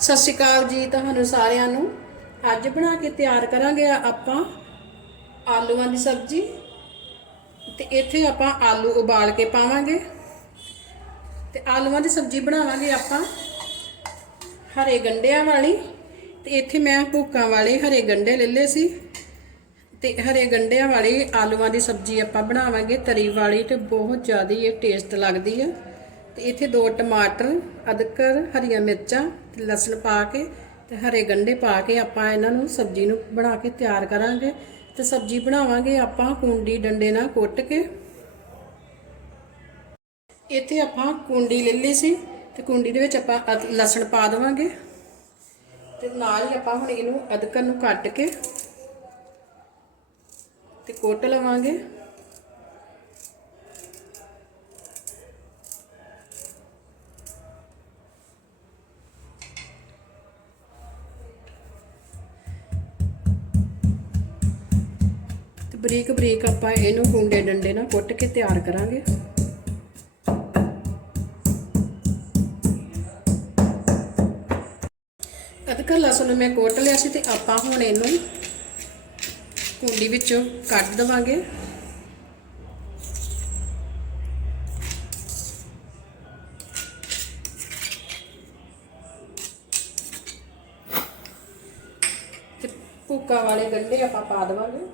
ਸਤਿ ਸ਼੍ਰੀ ਅਕਾਲ ਜੀ ਤੁਹਾਨੂੰ ਸਾਰਿਆਂ ਨੂੰ। ਅੱਜ ਬਣਾ ਕੇ ਤਿਆਰ ਕਰਾਂਗੇ ਆਪਾਂ ਆਲੂਆਂ ਦੀ ਸਬਜ਼ੀ। ਤੇ ਇੱਥੇ ਆਪਾਂ ਆਲੂ ਉਬਾਲ ਕੇ ਪਾਵਾਂਗੇ। ਤੇ ਆਲੂਆਂ ਦੀ ਸਬਜ਼ੀ ਬਣਾਵਾਂਗੇ ਆਪਾਂ ਹਰੇ ਗੰਢਿਆਂ ਵਾਲੀ। ਤੇ ਇੱਥੇ ਮੈਂ ਭੁੱਕਾਂ ਵਾਲੇ ਹਰੇ ਗੰਢੇ ਲੈ ਲਏ ਸੀ। ਤੇ ਹਰੇ ਗੰਢਿਆਂ ਵਾਲੀ ਆਲੂਆਂ ਦੀ ਸਬਜ਼ੀ ਆਪਾਂ ਬਣਾਵਾਂਗੇ। ਤਰੀ ਵਾਲੀ ਤੇ ਬਹੁਤ ਜ਼ਿਆਦਾ ਇਹ ਟੇਸਟ ਲੱਗਦੀ ਹੈ ਤੇ ਇੱਥੇ ਦੋ ਟਮਾਟਰ, ਅਦਰਕ, ਹਰੀਆਂ ਮਿਰਚਾਂ ਤੇ ਲਸਣ ਪਾ ਕੇ ਤੇ ਹਰੇ ਗੰਢੇ ਪਾ ਕੇ ਆਪਾਂ ਇਹਨਾਂ ਨੂੰ ਸਬਜ਼ੀ ਨੂੰ ਬਣਾ ਕੇ ਤਿਆਰ ਕਰਾਂਗੇ ਤੇ ਸਬਜ਼ੀ ਬਣਾਵਾਂਗੇ ਆਪਾਂ ਕੁੰਡੀ ਡੰਡੇ ਨਾਲ ਕੁੱਟ ਕੇ। ਇੱਥੇ ਆਪਾਂ ਕੁੰਡੀ ਲੈ ਲਈ ਸੀ ਤੇ ਕੁੰਡੀ ਦੇ ਵਿੱਚ ਆਪਾਂ ਲਸਣ ਪਾ ਦੇਵਾਂਗੇ ਤੇ ਨਾਲ ਹੀ ਆਪਾਂ ਹੁਣ ਇਹਨੂੰ ਅਦਰਕ ਨੂੰ ਕੱਟ ਕੇ ਤੇ ਕੁੱਟ ਲਵਾਂਗੇ। ਬਰੀਕ ਬਰੀਕ ਆਪਾਂ ਇਹਨੂੰ ਕੁੰਡੇ ਡੰਡੇ ਨਾਲ ਕੁੱਟ ਕੇ ਤਿਆਰ ਕਰਾਂਗੇ। ਅਦਰਕ ਲਸਣ ਮੈਂ ਕੁੱਟ ਲਿਆ ਸੀ ਤੇ ਆਪਾਂ ਹੁਣ ਇਹਨੂੰ ਕੁੰਡੀ ਵਿੱਚੋਂ ਕੱਢ ਦਵਾਂਗੇ। ਤੇ ਭੁੱਕਾ ਵਾਲੇ ਗੰਢੇ ਆਪਾਂ ਪਾ ਦਵਾਂਗੇ।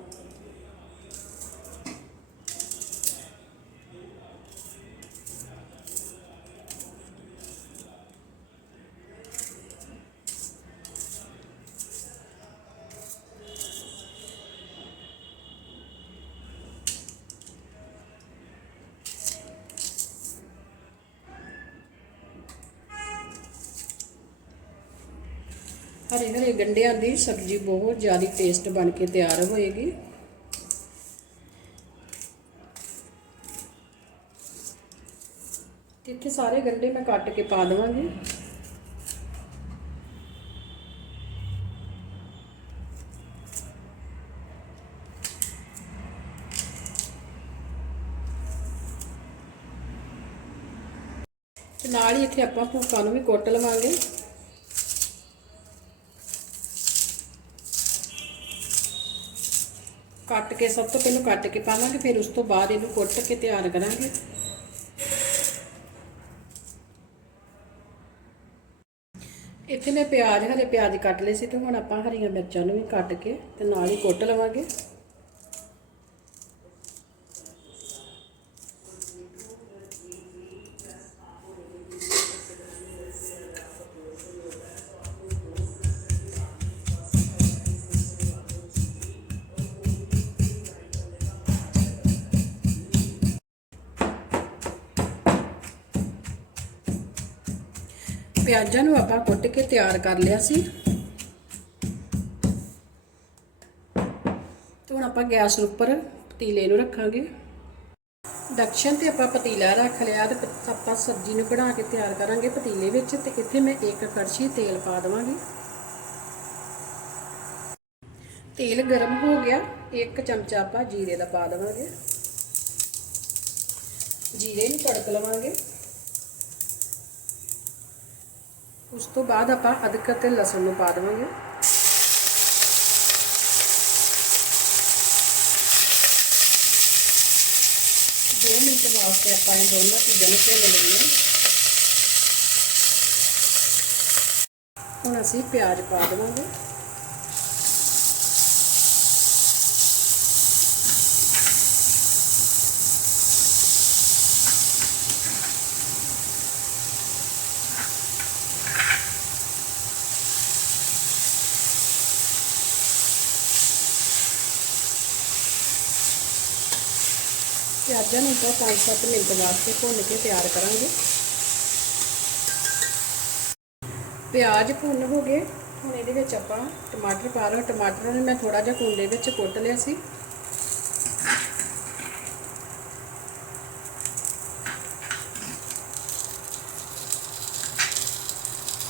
ਹਰੇ ਹਰੇ ਗੰਢਿਆਂ ਦੀ ਸਬਜ਼ੀ ਬਹੁਤ ਜ਼ਿਆਦਾ ਟੇਸਟ ਬਣ ਕੇ ਤਿਆਰ ਹੋਏਗੀ। ਇੱਥੇ ਸਾਰੇ ਗੰਢੇ ਮੈਂ ਕੱਟ ਕੇ ਪਾ ਦੇਵਾਂਗੀ। ਤੇ ਨਾਲ ਹੀ ਇੱਥੇ ਆਪਾਂ ਭੁੱਕਾ ਨੂੰ ਵੀ ਕੁੱਟ ਲਵਾਂਗੇ। ਕੱਟ ਕੇ, ਸਭ ਤੋਂ ਪਹਿਲਾਂ ਕੱਟ ਕੇ ਪਾਵਾਂਗੇ, ਫਿਰ ਉਸ ਤੋਂ ਬਾਅਦ ਇਹਨੂੰ ਕੁੱਟ ਕੇ ਤਿਆਰ ਕਰਾਂਗੇ। ਇੱਥੇ ਮੈਂ ਪਿਆਜ਼ ਹਰੇ ਪਿਆਜ਼ ਕੱਟ ਲਏ ਸੀ ਤੇ ਹੁਣ ਆਪਾਂ ਹਰੀਆਂ ਮਿਰਚਾਂ ਨੂੰ ਵੀ ਕੱਟ ਕੇ ਤੇ ਨਾਲ ਹੀ ਕੁੱਟ ਲਵਾਂਗੇ। ਪਿਆਜ਼ਾਂ ਨੂੰ ਆਪਾਂ ਕੁੱਟ ਕੇ ਤਿਆਰ ਕਰ ਲਿਆ ਸੀ। ਹੁਣ ਆਪਾਂ ਗੈਸ ਉੱਪਰ ਪਤੀਲੇ ਨੂੰ ਰੱਖਾਂਗੇ। ਦਕਸ਼ਨ ਤੇ ਆਪਾਂ ਪਤੀਲਾ ਰੱਖ ਲਿਆ ਤੇ ਆਪਾਂ ਸਬਜ਼ੀ ਨੂੰ ਕਢਾ ਕੇ ਤਿਆਰ ਕਰਾਂਗੇ ਪਤੀਲੇ ਵਿੱਚ ਤੇ ਇੱਥੇ ਮੈਂ ਇੱਕ ਕੜਛੀ ਤੇਲ ਪਾ ਦੇਵਾਂਗੀ। ਤੇਲ ਗਰਮ ਹੋ ਗਿਆ, ਇੱਕ ਚਮਚਾ ਆਪਾਂ ਜੀਰੇ ਦਾ ਪਾ ਦੇਵਾਂਗੇ। ਜੀਰੇ ਨੂੰ ਤੜਕ ਲਵਾਂਗੇ। ਉਸ ਤੋਂ ਬਾਅਦ ਆਪਾਂ ਅਦਰਕ ਤੇ ਲਸਣ ਨੂੰ ਪਾ ਦੇਵਾਂਗੇ। ਦੋ ਮਿੰਟ ਵਾਸਤੇ ਆਪਾਂ ਇਹ ਦੋਨਾਂ ਚੀਜ਼ਾਂ ਨੂੰ ਭੁੰਨ ਲਈਏ ਹੁਣ ਅਸੀਂ ਪਿਆਜ਼ ਪਾ ਦੇਵਾਂਗੇ। ਪਿਆਜ਼ਾਂ ਨੂੰ ਆਪਾਂ 5-7 ਮਿੰਟ ਵਾਸਤੇ ਭੁੰਨ ਕੇ ਤਿਆਰ ਕਰਾਂਗੇ। ਪਿਆਜ਼ ਭੁੰਨ ਹੋ ਗਏ। ਹੁਣ ਇਹਦੇ ਵਿੱਚ ਆਪਾਂ ਟਮਾਟਰ ਪਾ ਲਓ ਟਮਾਟਰ ਨੂੰ ਮੈਂ ਥੋੜਾ ਜਿਹਾ ਕੁੰਡੇ ਵਿੱਚ ਕੁੱਟ ਲਿਆ ਸੀ।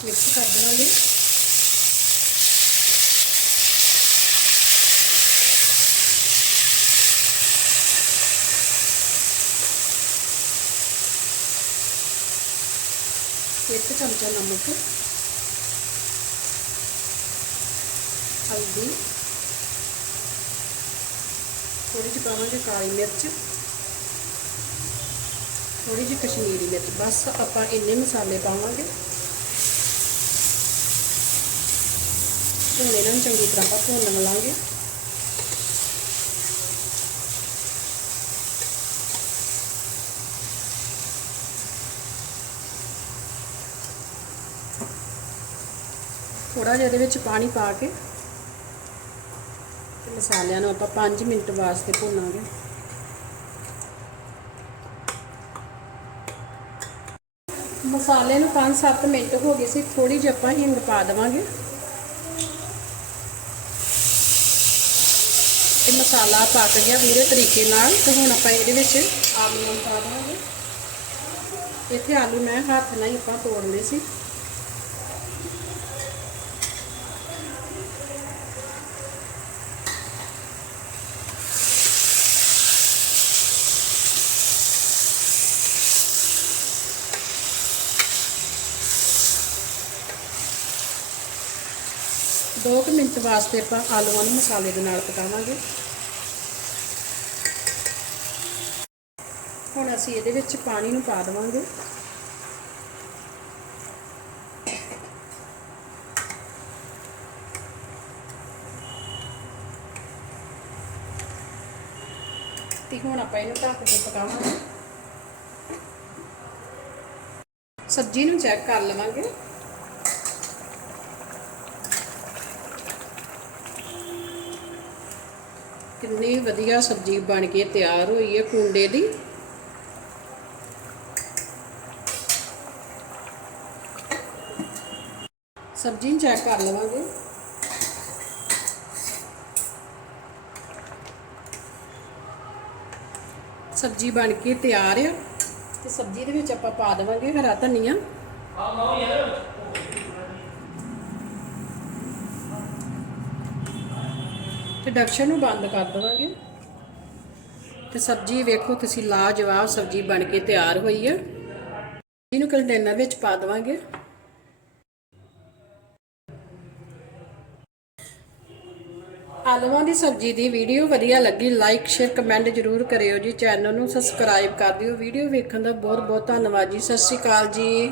ਮਿਕਸ ਕਰ ਦੇਵਾਂਗੇ। എട്ട് ചമച്ച നമുക്ക് हल्दी थोड़ी जी पावे काली मिर्च थोड़ी जी कश्मीरी मिर्च बस आप इन्ने मसाले पावे भुने चंकी तरह आप भुन मिला ਥੋੜਾ ਜਿਹਾ ਇਹਦੇ ਵਿੱਚ ਪਾਣੀ ਪਾ ਕੇ ਤੇ ਮਸਾਲਿਆਂ ਨੂੰ ਆਪਾਂ 5 ਮਿੰਟ ਵਾਸਤੇ ਭੁੰਨਾਂਗੇ। ਮਸਾਲੇ ਨੂੰ 5-7 ਮਿੰਟ ਹੋ ਗਏ ਸੀ ਥੋੜੀ ਜਿਹੀ ਆਪਾਂ ਹਿੰਗ ਪਾ ਦੇਵਾਂਗੇ। ਤੇ ਮਸਾਲਾ ਪੱਕ ਗਿਆ ਪੂਰੇ ਤਰੀਕੇ ਨਾਲ ਤੇ ਹੁਣ ਆਪਾਂ ਇਹਦੇ ਵਿੱਚ ਆਲੂ ਪਾ ਦੇਵਾਂਗੇ। ਇੱਥੇ ਆਲੂ ਮੈਂ ਹੱਥ ਨਾਲ ਹੀ ਆਪਾਂ ਤੋੜ ਲਏ ਸੀ। ਦੋ ਕੁ ਮਿੰਟ ਵਾਸਤੇ ਆਪਾਂ ਆਲੂਆਂ ਨੂੰ ਮਸਾਲੇ ਦੇ ਨਾਲ ਪਕਾਵਾਂਗੇ। ਹੁਣ ਅਸੀਂ ਇਹਦੇ ਵਿੱਚ ਪਾਣੀ ਨੂੰ ਪਾ ਦੇਵਾਂਗੇ। ਤੇ ਹੁਣ ਆਪਾਂ ਇਹਨੂੰ ਢੱਕ ਕੇ ਪਕਾਵਾਂਗੇ। ਸਬਜ਼ੀ ਨੂੰ ਚੈੱਕ ਕਰ ਲਵਾਂਗੇ। ਕਿੰਨੀ ਵਧੀਆ ਸਬਜ਼ੀ ਬਣ ਕੇ ਤਿਆਰ ਹੋਈ ਹੈ ਕੁੰਡੇ ਦੀ। ਸਬਜ਼ੀ ਨੂੰ ਚੈੱਕ ਕਰ ਲਵਾਂਗੇ। ਸਬਜ਼ੀ ਬਣ ਕੇ ਤਿਆਰ ਆ। ਤੇ ਸਬਜ਼ੀ ਦੇ ਵਿੱਚ ਆਪਾਂ ਪਾ ਦੇਵਾਂਗੇ ਹਰਾ ਧਨੀਆ। ਤੇ ਡਕਸ਼ਨ ਨੂੰ ਬੰਦ ਕਰ ਦੇਵਾਂਗੇ। ਤੇ ਸਬਜ਼ੀ ਵੇਖੋ, ਤੁਸੀਂ ਲਾਜਵਾਬ ਸਬਜ਼ੀ ਬਣ ਕੇ ਤਿਆਰ ਹੋਈ ਹੈ। ਇਹਨੂੰ ਕੰਟੇਨਰ ਵਿੱਚ ਪਾ ਦੇਵਾਂਗੇ। ਆਲੂਆਂ ਦੀ ਸਬਜ਼ੀ ਦੀ ਵੀਡੀਓ ਵਧੀਆ ਲੱਗੀ ਲਾਈਕ ਸ਼ੇਅਰ ਕਮੈਂਟ ਜ਼ਰੂਰ ਕਰਿਓ ਜੀ। ਚੈਨਲ ਨੂੰ ਸਬਸਕ੍ਰਾਈਬ ਕਰ ਦਿਓ। ਵੀਡੀਓ ਵੇਖਣ ਦਾ ਬਹੁਤ ਬਹੁਤ ਧੰਨਵਾਦ ਜੀ। ਸਤਿ ਸ਼੍ਰੀ ਅਕਾਲ ਜੀ।